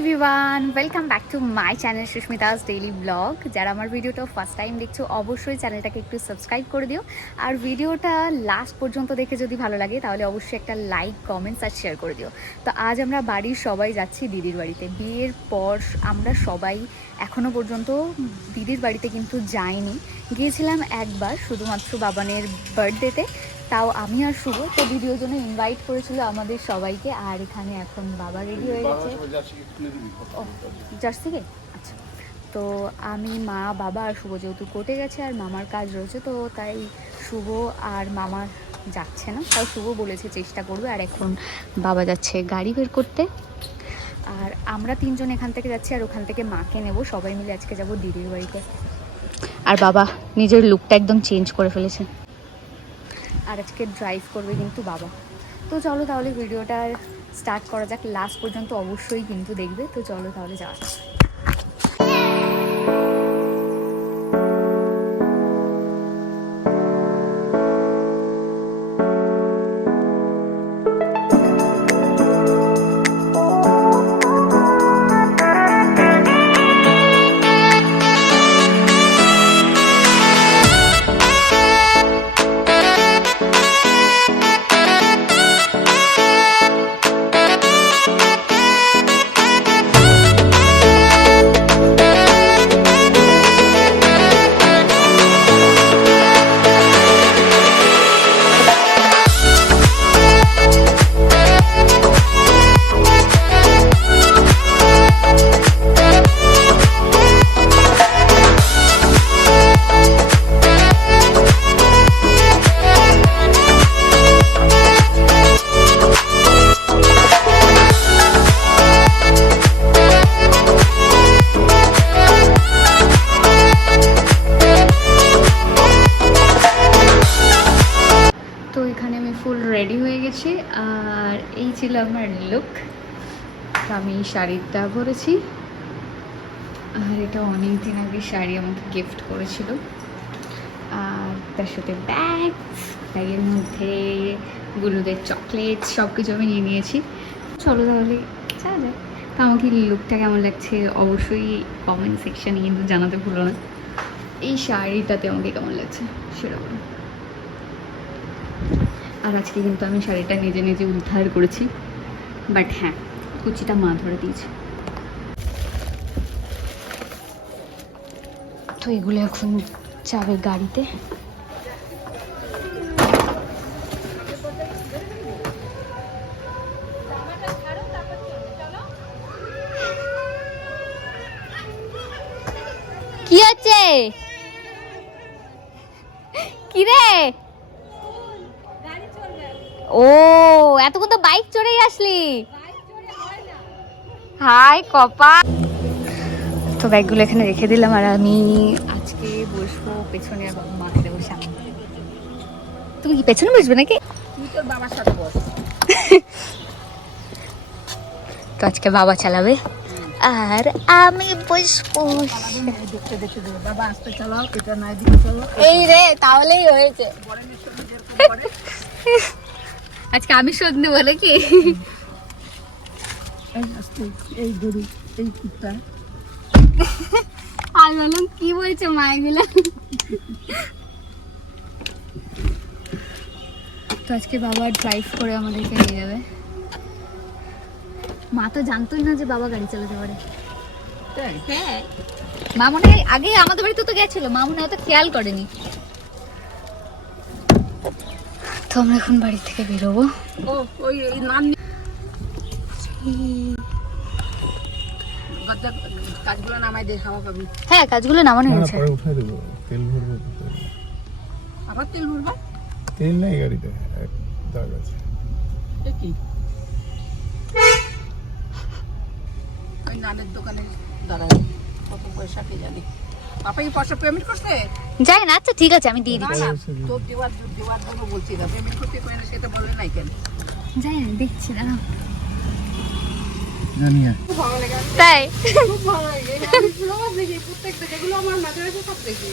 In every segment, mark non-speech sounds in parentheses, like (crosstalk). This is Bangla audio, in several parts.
Everyone welcome back to my channel Susmita's daily vlog যারা আমার ভিডিওটা ফার্স্ট টাইম দেখছ, অবশ্যই চ্যানেলটাকে একটু সাবস্ক্রাইব করে দিও। আর ভিডিওটা লাস্ট পর্যন্ত দেখে যদি ভালো লাগে, তাহলে অবশ্যই একটা লাইক কমেন্টস আর শেয়ার করে দিও। তো আজ আমরা বাড়ির সবাই যাচ্ছি দিদির বাড়িতে। বিয়ের পর আমরা সবাই এখনও পর্যন্ত দিদির বাড়িতে কিন্তু যাইনি। গিয়েছিলাম একবার, শুধুমাত্র বাবানের বার্থডেতে তাও আমি আর শুভ। তো ভিডিওর জন্য ইনভাইট করেছিল আমাদের সবাইকে আর এখানে এখন বাবা রেডি হয়ে গেছে। জার্সিকে আচ্ছা। তো আমি মা বাবা আর শুভ যেহেতু কোর্টে গেছে আর মামার কাজ রয়েছে তো তাই শুভ আর মামা যাচ্ছে না। তাও শুভ বলেছে চেষ্টা করবে আর এখন বাবা যাচ্ছে গাড়ি বের করতে। আর আমরা তিনজন এখান থেকে যাচ্ছি আর ওখান থেকে মাকে নেব। সবাই মিলে আজকে যাব দিদির বাড়িতে। আর বাবা নিজের লুকটা একদম চেঞ্জ করে ফেলেছে। আর আজকে ড্রাইভ করবে কিন্তু বাবা। তো চলো তাহলে ভিডিওটা স্টার্ট করা যাক। লাস্ট পর্যন্ত অবশ্যই কিন্তু দেখবে। তো চলো তাহলে যাওয়া যাক। শাড়িটা পরেছি। আর এটা অনেক দিন আগে শাড়ি আমাকে গিফট করেছিল। আর তার সাথে ব্যাগ ব্যাগের মধ্যে গুরুদের চকলেট সব কিছু আমি নিয়ে নিয়েছি। চলো তাহলে যা যায় তো আমাকে লুকটা কেমন লাগছে অবশ্যই কমেন্ট সেকশানে কিন্তু জানাতে ভুলো না। এই শাড়িটাতে আমাকে কেমন লাগছে সেরকম আর আজকে কিন্তু আমি শাড়িটা নিজে নিজে উদ্ধার করেছি। বাট হ্যাঁ কুচিটা মা ধরে দিয়েছে। তো এগুলো এখন যাবে গাড়িতে। কি হচ্ছে? কি রে ও, এতক্ষণ তো বাইক চড়েই আসলি। হাই কপা তো ব্যাগগুলো এখানে রেখে দিলাম আর আমি আজকে বসবো পেছনে আর বাবা মাকে দেবো সামনে তুমি কি পেছনে বসবে নাকি? তুই তোর বাবার সাথে বস। তো আজকে বাবা চালাবে। আর আমি বসবো। এই রে তাহলেই হয়েছে। (laughs) আজকে আমি শোধ নেব নাকি? এই আসতে এই গরু এই কুত্তা। (laughs) আমি বললাম কি বলছে মা এগুলো তো আজকে বাবা ড্রাইভ করে আমাদেরকে নিয়ে যাবে। মা তো জানতোই না যে বাবা গাড়ি চালাতে পারে। হ্যাঁ মা মনে হয় আগে আমাদের বাড়িতে তো গেছিল মা মনে খেয়াল করেনি। তো আমরা এখন বাড়ি থেকে বেরোবো। ও ওই নাম কাজগুলো নামাই দে হাওয়া পাবি। হ্যাঁ কাজগুলো নামানো হয়েছে। পরে উঠাই দেবো। তেল ভরবো আবার তেল ভরবা? তেল নেই গাড়িতে এক দাগ আছে। এ কি? ওই নানের দোকানে দাঁড়ায়। কত পয়সা কে জানে। পাপা পয়সা পেমেন্ট করছে? যাই না আচ্ছা ঠিক আছে আমি দিয়ে দিচ্ছি। তোর দেওয়ার দেওয়ার জন্য বলছি না পেমেন্ট করতে কয় না সেটা বলে নাই কেন? যাই না দেখছি দাঁড়াও। জানি না তাই?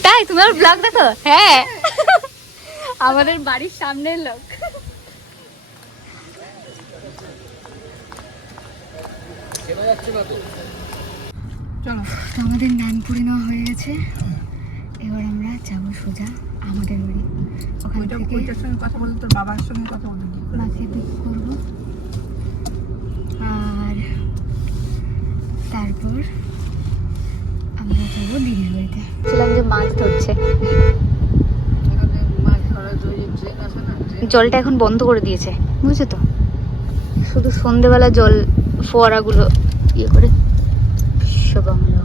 তাই? তুমি ব্লগ দেখো? হ্যাঁ। আমাদের বাড়ির সামনের লোক। চলো তো আমাদের নান পুরি নেওয়া হয়ে গেছে। এবার আমরা যাব সোজা আমাদের বাড়ি। ওখান থেকে সঙ্গে কথা বলতে তোর বাবার সঙ্গে কথা বলতে মাকে পিক করব। আর তারপর আমরা যাব দিদির বাড়িতে। ছিলাম যে মাছ ধরছে। ওই জলটা এখন বন্ধ করে দিয়েছে বুঝছ তো? শুধু সন্ধেবেলা জল ফোয়ারাগুলো ইয়ে করে। বিশ্ববাংলা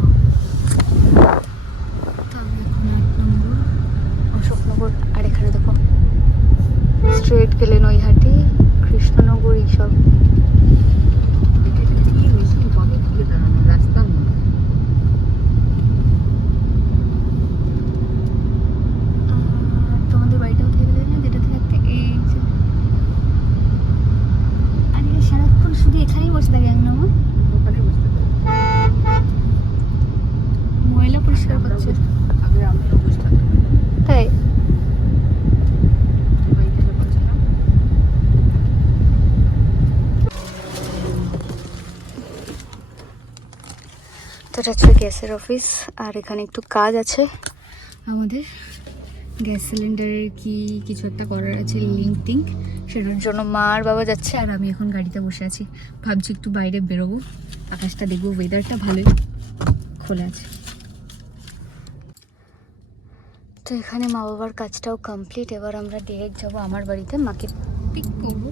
অশোকনগর আর এখানে দেখো স্ট্রেট গেলে নৈহাটি কৃষ্ণনগর এইসব কি মেশিন কবে থেকে দাঁড়ানো রাস্তার মধ্যে আর তোমাদের বাড়িটাও থেকে গেলে না যেটা থাকতে এই যে আরে সারাক্ষণ শুধু এখানেই বসে থাকে এক নম্বর ওখানে বুঝতে পারি ময়লা পরিষ্কার করছে আগে আমিও বুঝতে পারি তাই ওইখানে বলছিলাম তো এটা হচ্ছে গ্যাসের অফিস আর এখানে একটু কাজ আছে। আমাদের গ্যাস সিলিন্ডারের কি কিছু একটা করার আছে লিঙ্ক টিঙ্ক সেটার জন্য মা আর বাবা যাচ্ছে আর আমি এখন গাড়িতে বসে আছি। ভাবছি একটু বাইরে বেরোবো। আকাশটা দেখব ওয়েদারটা ভালোই খোলা আছে। তো এখানে মা বাবার কাজটাও কমপ্লিট এবার আমরা ডিরেক্ট যাব আমার বাড়িতে মাকে পিক করব।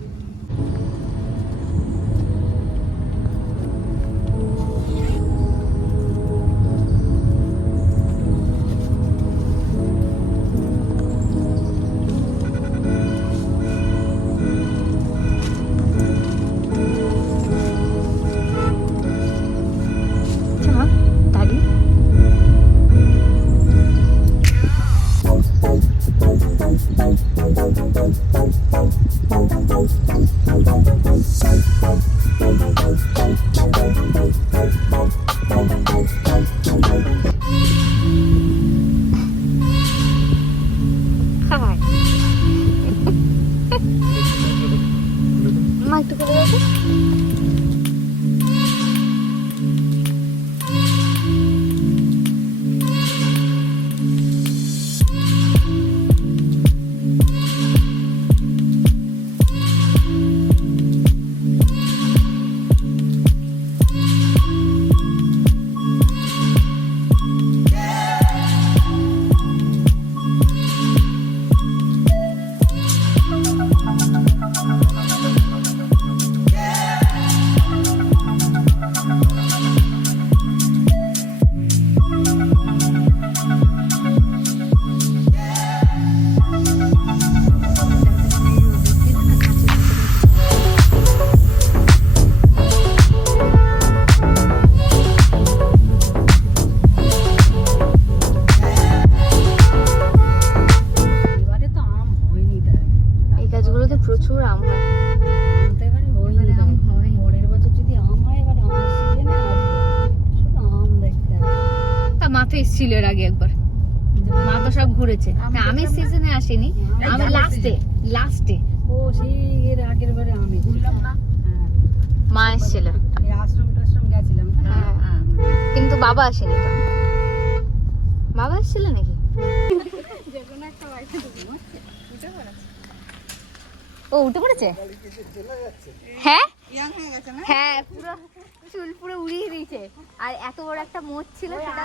বাবা আসেনি তো। বাবা এসেছিল নাকি? ও উঠে পড়েছে? হ্যাঁ? হয়ে পুরো চুল পুরো উড়িয়ে দিয়েছে। আর এত বড় একটা মোচ ছিল সেটা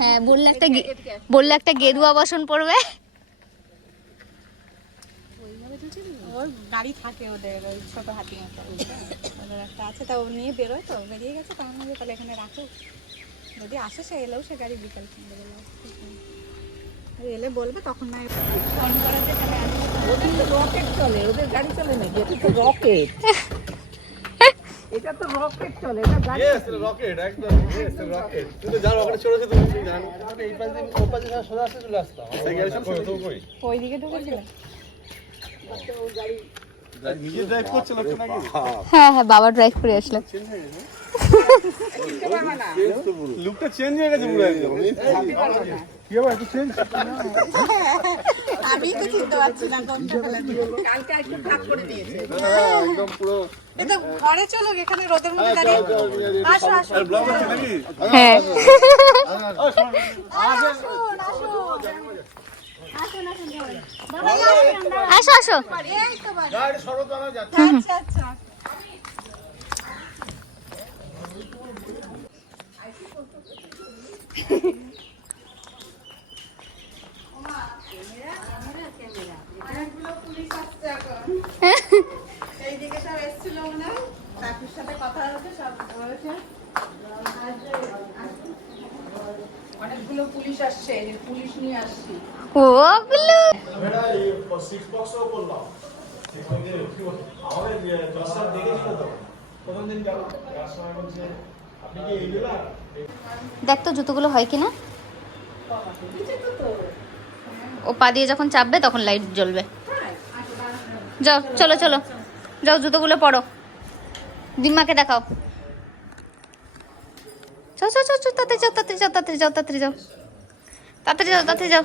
হ্যাঁ বললে একটা বললে একটা গেরুয়া বাসন পড়বে। ওর গাড়ি থাকে ওদের ওই ছোট হাতি মতো। ওদের একটা আছে তা ও নিয়ে বেরোয় তো বেরিয়ে গেছে তখন বলছে তাহলে এখানে রাখো। যদি আসে সে এলেও সে গাড়ি বিকেল সন্ধ্যেবেলা এলে বলবে তখন না ফোন করাতে তাহলে ওদের তো রকেট চলে ওদের গাড়ি চলে নাকি এটা তো রকেট এটা তো রকেট চলে এটা গাড়ি rocket, একদম yes, rocket. যা rocket চলেছে তুমি তুমি জানো। এই পাশ ও পাশে সোজা আসতে। চলে আসতাম। সেই গাড়ি সব হ্যাঁ হ্যাঁ বাবা ড্রাইভ করে আসলো Lookটা change হয়ে গেছে পুরো একদম। কি ব্যাপার, একটু change? আমি তো চিনতে পারছি না কোনটা ফেলে দিই। কালকে একটু ভাগ করে দিয়েছে একদম পুরো এ ঘরে চলো এখানে রোদের মধ্যে দাঁড়িয়ে আসো আসো হ্যাঁ আসুন আসুন আসো আসো এই তো বাড়ি। গাড়ি সর্বদানা যাচ্ছে আচ্ছা আচ্ছা এইদিকে সব এসেছিল মনে হয় কাকুর সাথে কথা হচ্ছে সব বলেছে অনেকগুলো পুলিশ আসছে পুলিশ নিয়ে আসছি। ওগুলো দেখ তো জুতোগুলো হয় কিনা? ও পা দিয়ে যখন চাপবে তখন লাইট জ্বলবে। যাও চলো চলো। যাও জুতোগুলো পরো। দিম্মাকে দেখাও। যাও যাও যাও যাও, তাড়াতাড়ি যাও তাড়াতাড়ি যাও তাড়াতাড়ি যাও। তাড়াতাড়ি যাও তাড়াতাড়ি যাও।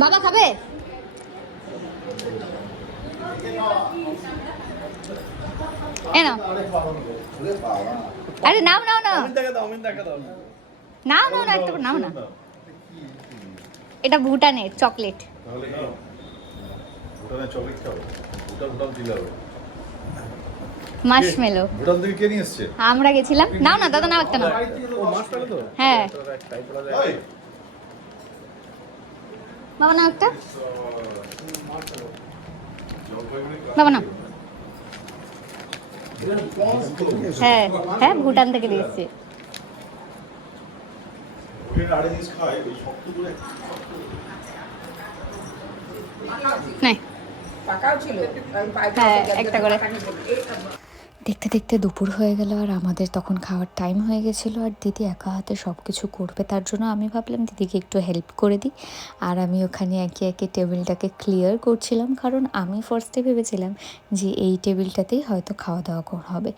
বাবা খাবে? আরে নাও নাও নাও। নাও নাও না একটা নাও না এটা ভুটানের চকলেট। ভুটানের চকলেট খাব ভুটান ভুটান দিলে হবে। মার্শমেলো ভুটান থেকে কে নিয়ে এসছে আমরা গেছিলাম নাও না দাদা নাও একটা নাও হ্যাঁ বাবা নাও একটা বাবা নাও হ্যাঁ হ্যাঁ ভুটান থেকে দিয়েছি নাই টাকাও ছিল হ্যাঁ, একটা করে। দেখতে দেখতে দুপুর হয়ে গেল আর আমাদের তখন খাওয়ার টাইম হয়ে গেছিল আর দিদি একা হাতে সব কিছু করবে, তার জন্য আমি ভাবলাম দিদিকে একটু হেল্প করে দিই। আর আমি ওখানে একে একে টেবিলটাকে ক্লিয়ার করছিলাম, কারণ আমি ফার্স্টে ভেবেছিলাম যে এই টেবিলটাতেই হয়তো খাওয়া দাওয়া হবে।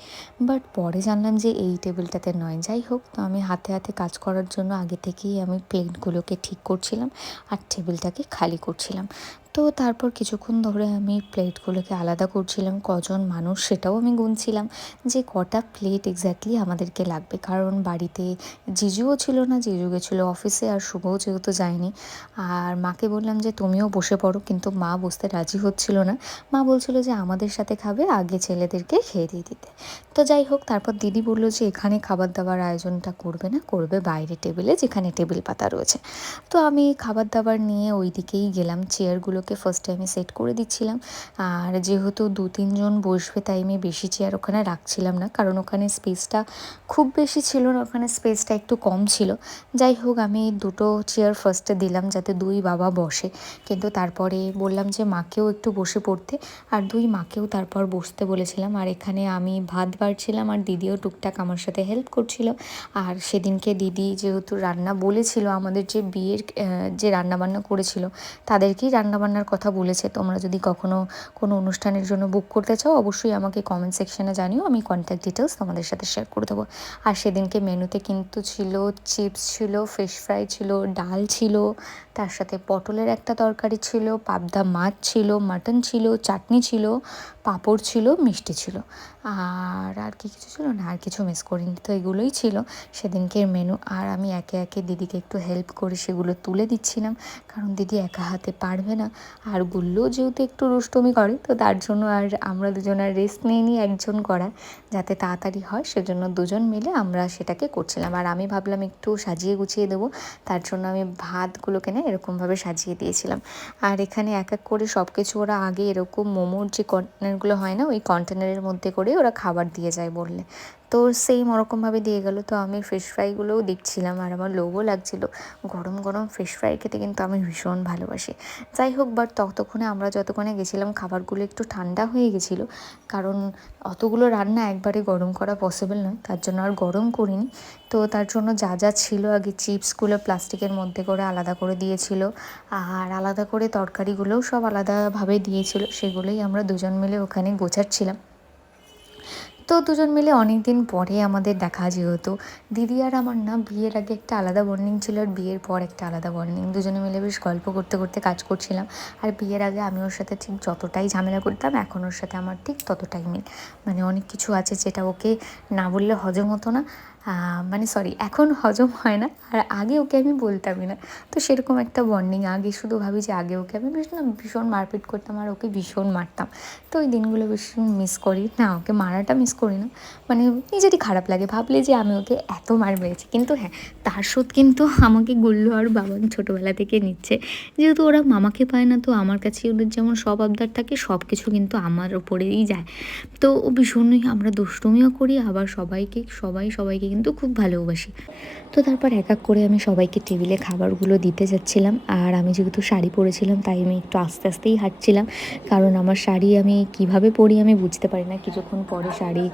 বাট পরে জানলাম যে এই টেবিলটাতে নয়, যাই হোক, তো আমি হাতে হাতে কাজ করার জন্য আগে থেকেই আমি প্লেটগুলোকে ঠিক করছিলাম আর টেবিলটাকে খালি করছিলাম। তো তারপর কিছুক্ষণ ধরে আমি প্লেটগুলোকে আলাদা করছিলাম, কজন মানুষ সেটাও আমি গুনছিলাম যে কটা প্লেট এক্স্যাক্টলি আমাদেরকে লাগবে। কারণ বাড়িতে জিজুও ছিল না, জিজু গেছিল অফিসে আর শুভও যেহেতু যায়নি। আর মাকে বললাম যে, তুমিও বসে পড়ো। কিন্তু মা বসতে রাজি হচ্ছিল না। মা বলছিল যে, আমাদের সাথে খাবে, আগে ছেলেদেরকে খেয়ে দিয়ে দিতে। তো যাই হোক, তারপর দিদি বলল যে, এখানে খাবার দাবার আয়োজনটা করবে না, করবে বাইরে টেবিলে যেখানে টেবিল পাতা রয়েছে। তো আমি খাবার দাবার নিয়ে ওই দিকেই গেলাম চেয়ারগুলোকে ফার্স্টে আমি সেট করে দিচ্ছিলাম। আর যেহেতু দু তিনজন বসবে, তাই আমি বেশি চেয়ার ওখানে রাখছিলাম না। কারণ ওখানে স্পেসটা খুব বেশি ছিল না, ওখানে স্পেসটা একটু কম ছিল। যাই হোক, আমি দুটো চেয়ার ফার্স্টে দিলাম যাতে দুই বাবা বসে। কিন্তু তারপরে বললাম যে, মাকেও একটু বসে পড়তে। আর দুই মাকেও তারপর বসতে বলেছিলাম। আর এখানে আমি ভাত বাড়ছিলাম, আর দিদিও টুকটাক আমার সাথে হেল্প করছিল। আর সেদিনকে দিদি যেহেতু রান্না বলেছিল, আমাদের যে বিয়ের যে রান্নাবান্না করেছিল, তাদেরকেই রান্নাবান্নার কথা বলেছে, তোমরা যদি কখনো কোনো অনুষ্ঠানের জন্য বুক করতে চাও, অবশ্যই আমাকে কমেন্ট সেকশানে জানিও, আমি কন্ট্যাক্ট ডিটেলস তোমাদের সাথে শেয়ার করে দেবো। আর সেদিনকে মেনুতে কিন্তু ছিল চিপস ছিল ফিশ ফ্রাই ছিল, ডাল ছিল তার সাথে পটলের একটা তরকারি ছিল, পাবদা মাছ ছিল, মাটন ছিল, চাটনি ছিল, পাঁপড় ছিল, মিষ্টি ছিল। আর আর কি কিছু ছিল না? আর কিছু মিস করিনি তো, এগুলোই ছিল। সেদিনকের মেনু আর আমি একে একে দিদিকে একটু হেল্প করে সেগুলো তুলে দিচ্ছিলাম। কারণ দিদি একা হাতে পারবে না। আর গুল্লো যেহেতু একটু রুষ্টমি করে, তো তার জন্য আর আমরা দুজন আর রেস্ট নিই একজন করা। যাতে তাড়াতাড়ি হয়, সেজন্য দুজন মিলে আমরা সেটাকে করছিলাম। আর আমি ভাবলাম একটু সাজিয়ে গুছিয়ে দেবো। তার জন্য আমি ভাতগুলোকে না এরকমভাবে সাজিয়ে দিয়েছিলাম। আর এখানে এক এক করে সব কিছু ওরা আগে এরকম মোমোর যে কন্টেনারগুলো হয় না, ওই কন্টেনারের মধ্যে করে ওরা খাবার দিয়ে যায় বললে। তো সেম ওরকমভাবে দিয়ে গেল। তো আমি ফিশ ফ্রাইগুলোও দেখছিলাম আর আমার লোভও লাগছিল। গরম গরম ফিশ ফ্রাই খেতে কিন্তু আমি ভীষণ ভালোবাসি। যাই হোক বাট ততক্ষণে আমরা যতক্ষণে গেছিলাম, খাবারগুলো একটু ঠান্ডা হয়ে গেছিল। কারণ অতগুলো রান্না একবারে গরম করা পসিবল নয়। তার জন্য আর গরম করিনি। তো তার জন্য যা যা ছিল আগে চিপসগুলো প্লাস্টিকের মধ্যে করে আলাদা করে দিয়েছিল। আর আলাদা করে তরকারিগুলোও সব আলাদাভাবে দিয়েছিল। সেগুলোই আমরা দুজন মিলে ওখানে গোছাচ্ছিলাম। তো দুজন মিলে অনেক দিন পরে আমাদের দেখা যেহেতু। দিদি আর আমার না বিয়ের আগে একটা আলাদা বন্ডিং ছিল আর বিয়ের পর একটা আলাদা বন্ডিং দুজনে মিলে বেশ গল্প করতে করতে কাজ করছিলাম। আর বিয়ের আগে আমি ওর সাথে ঠিক যতটাই ঝামেলা করতাম, এখন ওর সাথে আমার ঠিক ততটাই মিল। মানে অনেক কিছু আছে যেটা ওকে না বললে হজম হতো না। মানে সরি এখন হজম হয় না, আর আগে ওকে আমি বলতামই না। তো সেরকম একটা বন্ডিং আগে শুধু ভাবি যে আগে ওকে আমি বেশ না ভীষণ মারপিট করতাম আর ওকে ভীষণ মারতাম। তো ওই দিনগুলো ভীষণ মিস করি। না, ওকে মারাটা মিস করি না। মানে নিজেরই খারাপ লাগে, ভাবলে যে আমি ওকে এত মার মেরেছি। কিন্তু হ্যাঁ তার শোধ কিন্তু আমাকে গুল্লো আর বাবান ছোটোবেলা থেকে নিচ্ছে। যেহেতু ওরা মামাকে পায় না, তো আমার কাছে ওদের যেমন সব আবদার থাকে সব কিছু কিন্তু আমার ওপরেই যায়। তো ও ভীষণই আমরা দুষ্টুমিও করি, আবার সবাইকে, সবাই সবাইকে কিন্তু খুব ভালোবাসি। তো তারপর এক এক করে আমি সবাইকে টেবিলে খাবারগুলো দিতে যাচ্ছিলাম। আর আমি যেহেতু শাড়ি পরেছিলাম, তাই আমি একটু আস্তে আস্তেই হাঁটছিলাম। কারণ আমার শাড়ি আমি কীভাবে পরি আমি বুঝতে পারি না। কিছুক্ষণ পরে শাড়ি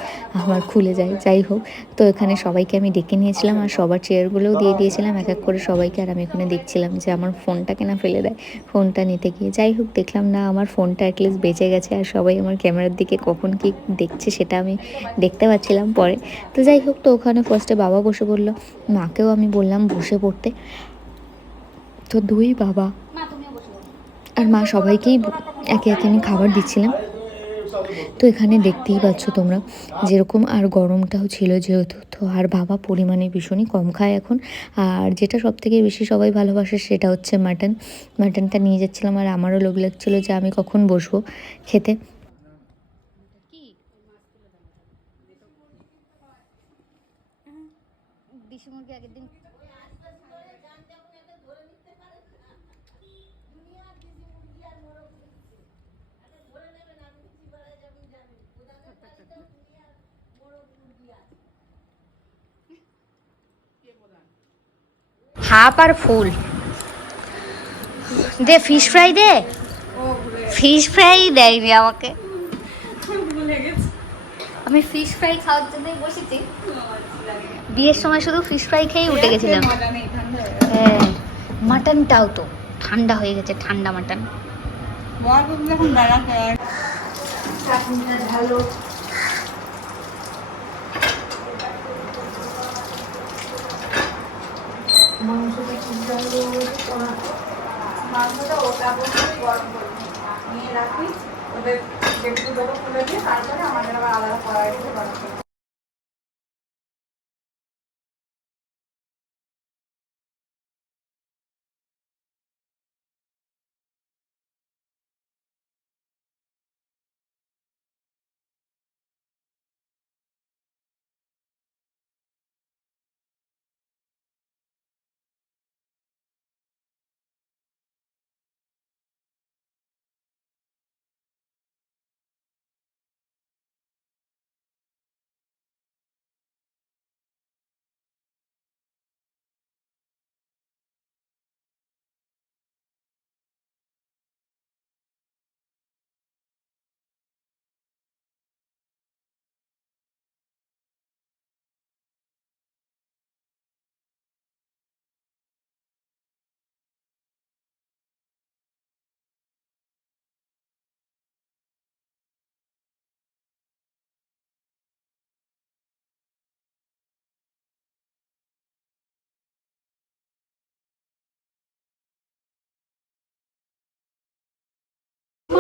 আমার খুলে যায়, যাই হোক। তো এখানে সবাইকে আমি ডেকে নিয়েছিলাম আর সবার চেয়ারগুলোও দিয়ে দিয়েছিলাম। এক এক করে সবাইকে আর আমি এখানে দেখছিলাম যে আমার ফোনটাকে না ফেলে দেয়, ফোনটা নিতে গিয়ে। যাই হোক, দেখলাম না, আমার ফোনটা অ্যাটলিস্ট বেঁচে গেছে আর সবাই আমার ক্যামেরার দিকে কখন কি দেখছে সেটা আমি দেখতে পাচ্ছিলাম পরে। তো যাই হোক, তো ওখানে ফার্স্টে বাবা বসে পড়ল মাকেও আমি বললাম বসে পড়তে। তো দুই বাবা আর মা সবাইকেই একে একে আমি খাবার দিচ্ছিলাম। তো এখানে দেখতেই পাচ্ছ তোমরা, যেরকম আর গরমটাও ছিল যেহেতু তো আর বাবা পরিমাণে ভীষণই কম খায় এখন। আর যেটা সব থেকে বেশি সবাই ভালোবাসে সেটা হচ্ছে মাটন। মাটনটা নিয়ে যাচ্ছিলাম আর আমারও লোক লাগছিল যে আমি কখন বসবো খেতে। হাফ আর ফুল। দে ফিশ ফ্রাই দে। ফিশ ফ্রাই দেয়নি আমাকে। আমি ফিশ ফ্রাই খাওয়ার জন্যই বসেছি। বিয়ের সময় শুধু ফিশ ফ্রাই খেয়েই উঠে গেছিলাম। হ্যাঁ মাটনটাও তো ঠান্ডা হয়ে গেছে ঠান্ডা মাটন বর মাংসটা ওটা করে নিয়ে রাখি ওদের একটু দেবো খুলে দিয়ে তারপরে আমাদের আবার আলাদা কড়াই দিয়ে গরম করে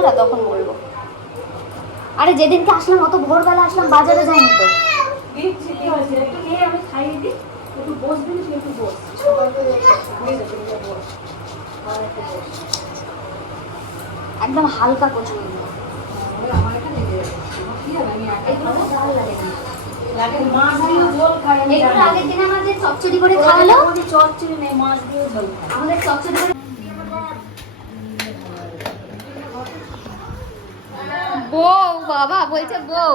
তোমরা তখন বলব। আরে যেদিনকে আসলাম অত ভোরবেলা আসলাম বাজারে যাইনি তো। একদম হালকা কচু আগের দিন আমাদের চচ্চড়ি করে খাওয়ালো চচ্চড়ি নেই মাছ দিয়ে আমাদের চচ্চড়ি করে বউ বাবা বলছে বউ।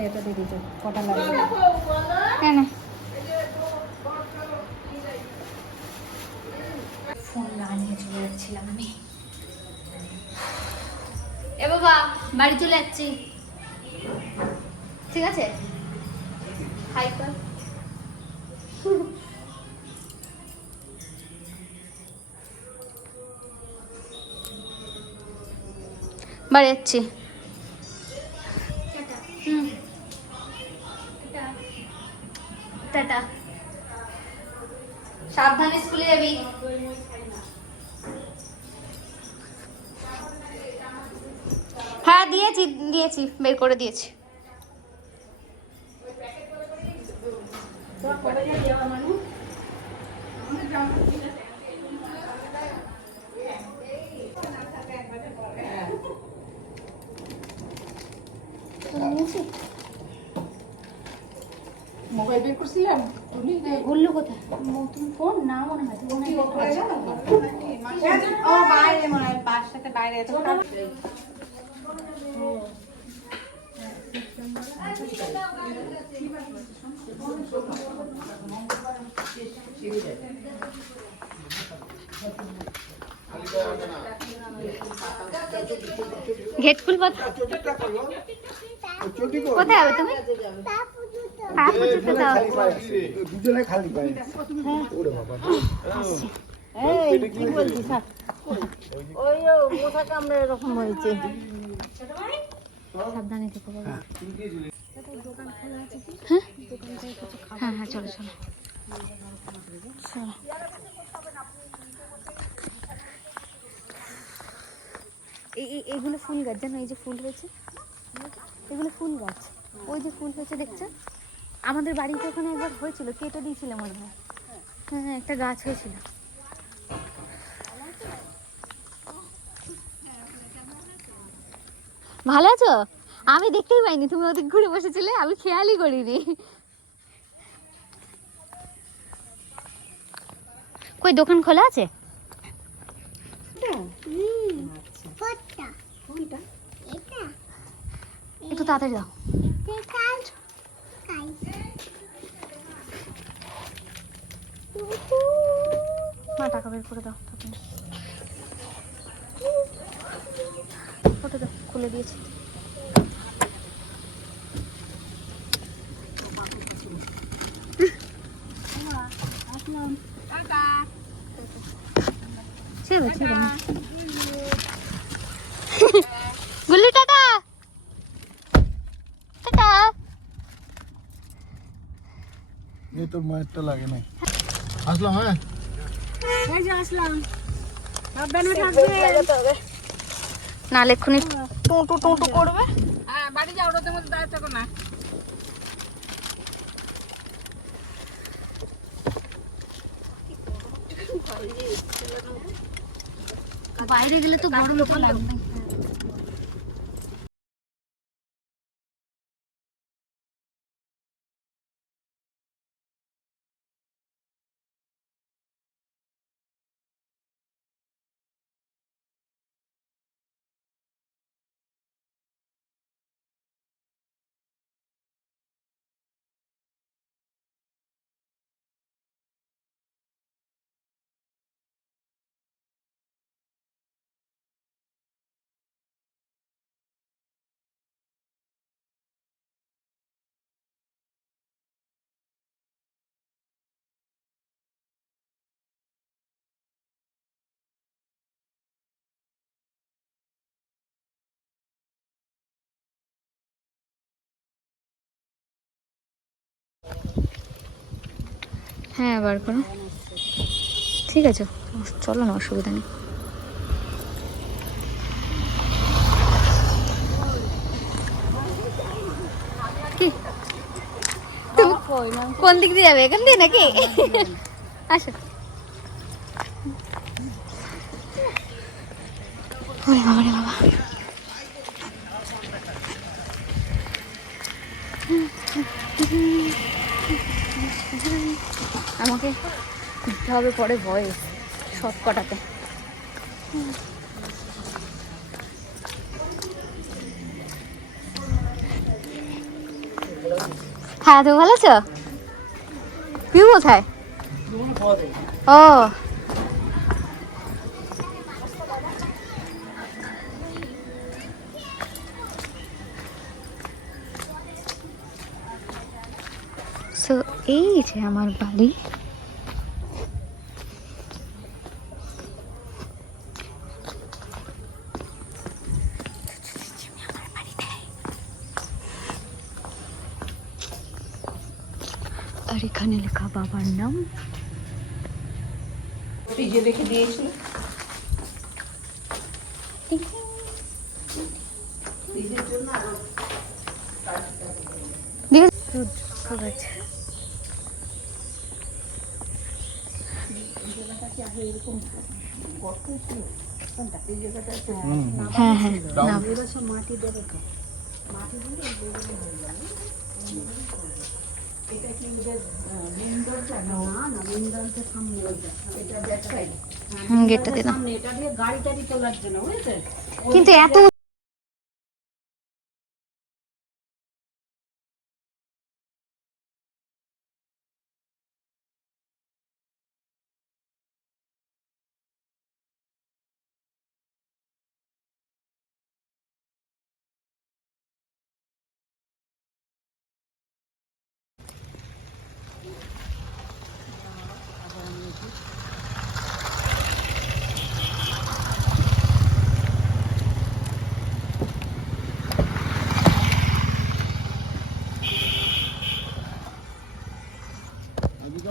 এটা দিয়ে দিতে কটা লাগবে হ্যাঁ না। ফোন চলে যাচ্ছিলাম আমি। এ বাবা বাড়ি চলে যাচ্ছি। ঠিক আছে? হাই কর বাড়ি যাচ্ছি টাটা। সাবধানে স্কুলে যাবি। হ্যাঁ দিয়েছি দিয়েছি বের করে দিয়েছি মোবাইল বের করছিলাম তুমি বলল কোথায় নতুন ফোন না মনে হয় মনে হয় ও বাইরে মনে হয় বাস সাথে বাইরে তো খুলবো কোথায় হবে তুমি? পা পুজোতে দাও। দুজনে খালি পায় ওরে বাবা সাবধানে থেকো বাবা। হ্যাঁ? হ্যাঁ চলো চলো। চলো। এই এই- এইগুলো ফুল গাছ জানো এই যে ফুল হয়েছে? এগুলো ফুল গাছ। ওই যে ফুল হয়েছে দেখছ? আমাদের বাড়িতে ওখানে একবার হয়েছিল কেটে দিয়েছিল মনে হয়। হ্যাঁ হ্যাঁ একটা গাছ হয়েছিল। ভালো আছো? আমি দেখতেই পাইনি তুমি ওদিক ঘুরে বসেছিলে আমি খেয়ালই করিনি। কই দোকান খোলা আছে? একটু তাড়াতাড়ি দাও। মা টাকা বের করে দাও খুলে দিয়েছি ঠিক আছে ঠিক আছে গুল্লু টাটা টাটা এই তোর মায়েরটা লাগে না আসলাম হ্যাঁ? নাহলে এক্ষুনি টুঁটু টুঁটু করবে। হ্যাঁ বাড়ি যাও রোদের মধ্যে দাঁড়াতে হবে না। বাইরে গেলে তো গরম তো লাগবে হ্যাঁ বার করো। ঠিক আছে, চলো না, অসুবিধা নেই। কোন দিক দিয়ে যাবে, এখান দিয়ে নাকি? আসো। বাবা বাবা। আমাকে দিতে হবে পরে ভয়েস সব কটাতে হ্যাঁ তুমি ভালো আছো? তুই কোথায়? ও। এই যে আমার বাড়ি। আর এখানে লেখা বাবার নাম। ফ্রিজে রেখে দিয়েছি ঠিক আছে হ্যাঁ হ্যাঁ না গেটটা দিলাম এটা দিয়ে গাড়ি টাড়ি তোলার জন্য বুঝেছে কিন্তু এত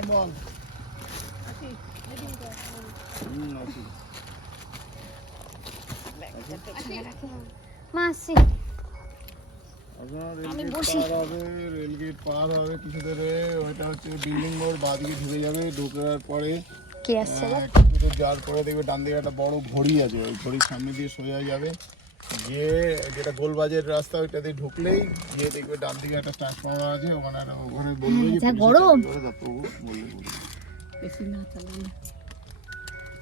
বল। মাসি। রেলগেট পার হবে পার হবে কিছু ধরে ওইটা হচ্ছে বিল্ডিং মোড় বাদিকে ঢুকে যাবে ঢোকার পরে কে আসছে যাওয়ার পরে দেখবে ডান দিকে একটা বড় ঘড়ি আছে ওই ঘড়ির সামনে দিয়ে সোজা যাবে। গিয়ে যেটা গোলবাজের রাস্তা ওইটা দিয়ে ঢুকলেই গিয়ে দেখবে ডান দিকে একটা ট্রান্সফর্মার আছে ওখানে একটা ওখানে বলবে যে গরম। বেশি না চালানো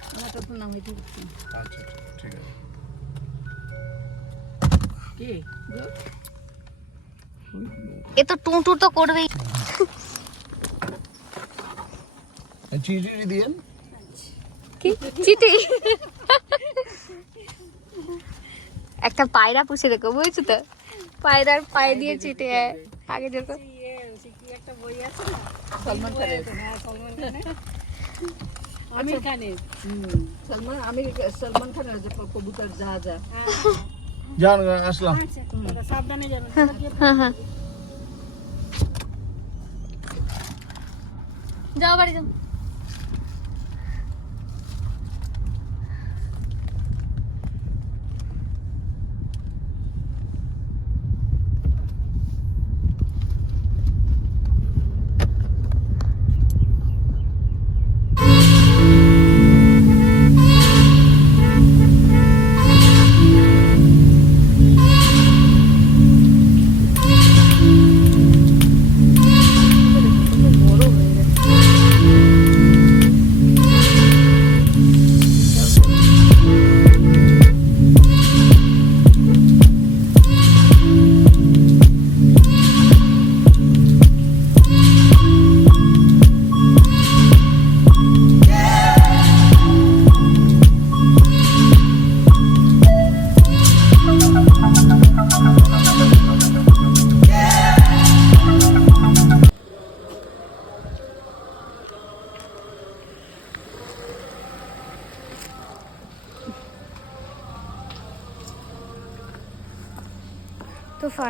আমার তো নাম আচ্ছা আচ্ছা, ঠিক আছে। কে? এ তো টুঁ তো করবেই। চিঠি দিয়েন কি? চিঠি? একটা পায়রা পুষে রেখো বুঝছ তো? পায়রার পায়ে দিয়ে চিঠি হ্যাঁ, আগে যেত সলমান খানের। হ্যাঁ সলমান খানের। আমির খানের। সলমান আমির সলমান খানের যে কবুতর যা যা। যান আসলাম। সাবধানে যাবেন হ্যাঁ হ্যাঁ যাও বাড়ি যাও।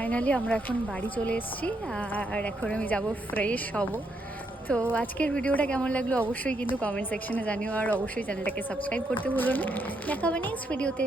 ফাইনালি আমরা এখন বাড়ি চলে এসেছি, আর এখন আমি যাব ফ্রেশ হব। তো আজকের ভিডিওটা কেমন লাগল অবশ্যই কিন্তু কমেন্ট সেকশনে জানিও, আর অবশ্যই চ্যানেলটাকে সাবস্ক্রাইব করতে ভুলো না। দেখা হবে নেক্সট ভিডিওতে